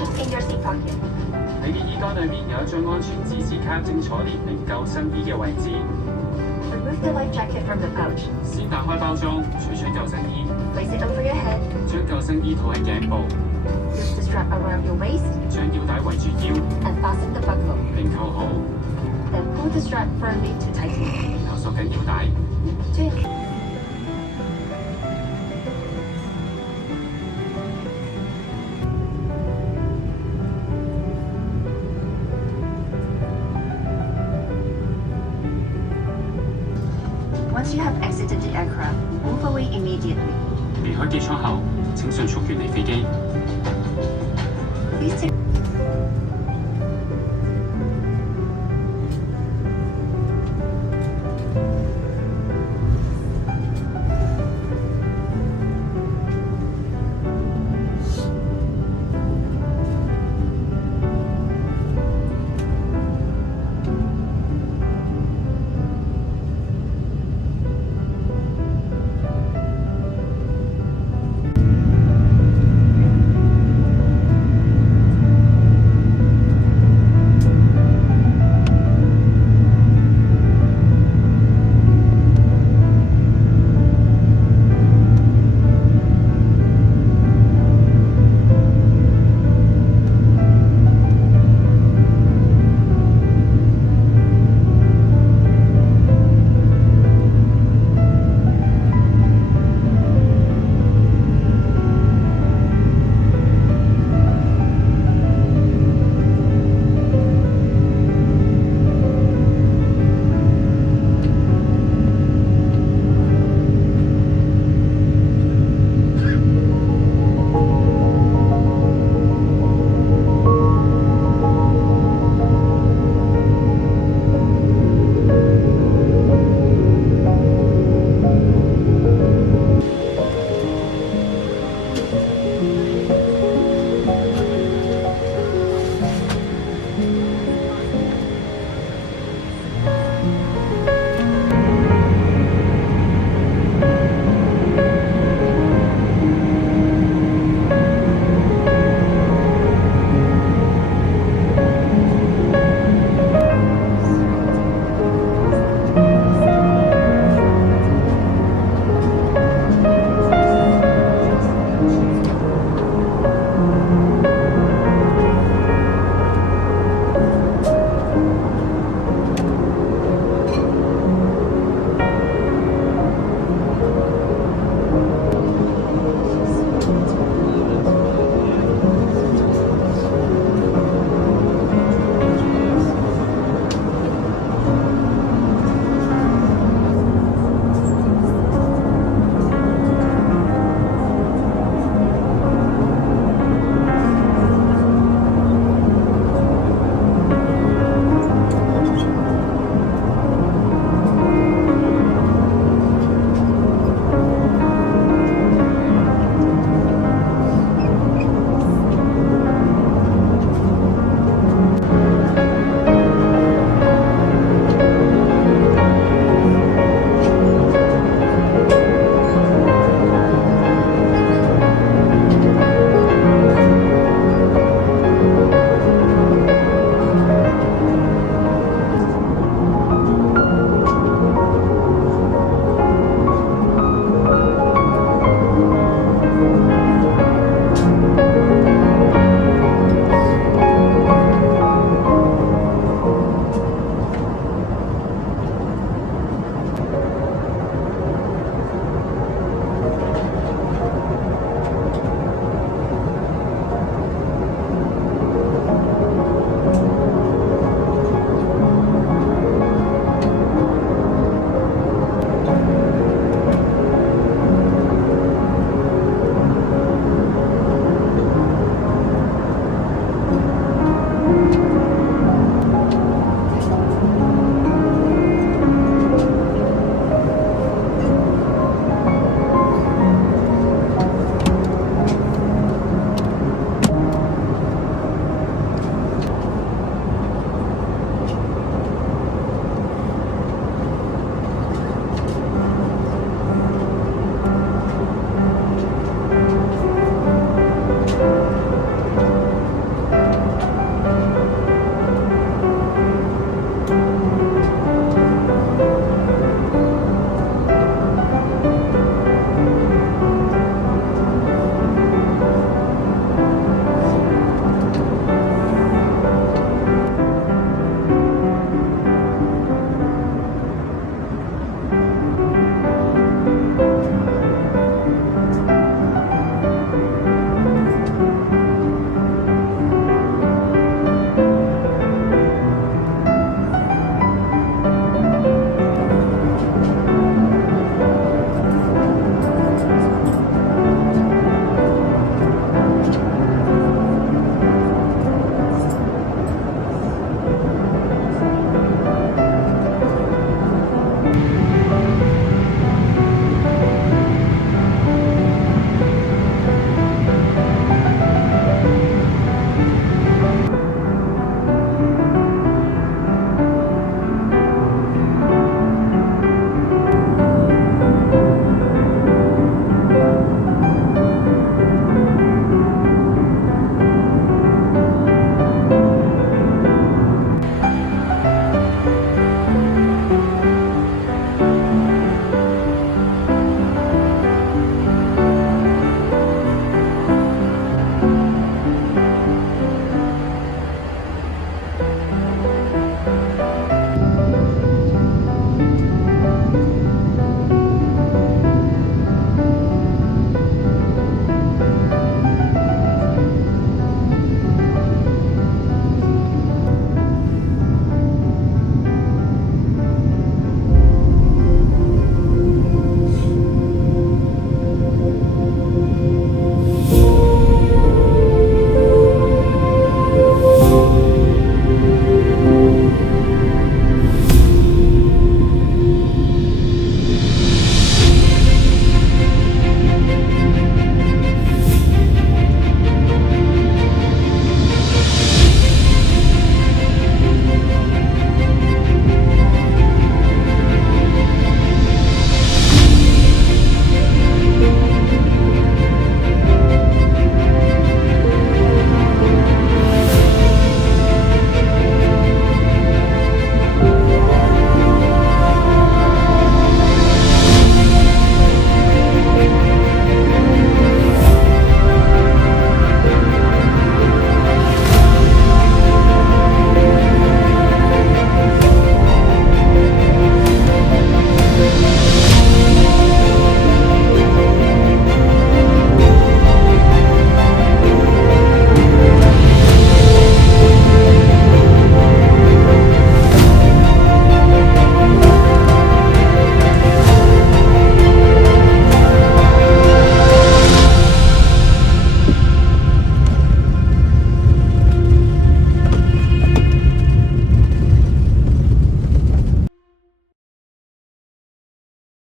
just in your seat pocket. 你嘅衣袋裏面有一張安全指示卡，清楚列明救生衣嘅位置。Remove the life jacket from the pouch. 先打開包裝，取出救生衣， Place it over your head. 將救生衣套喺頸部， Loose the strap around your waist 將腰帶圍住腰， and fasten the buckle. 並扣好， Then pull the strap firmly to tighten. 然後索緊腰帶。Once you have exited the aircraft, move away immediately. 離開機艙後，請迅速遠離飛機。 Please take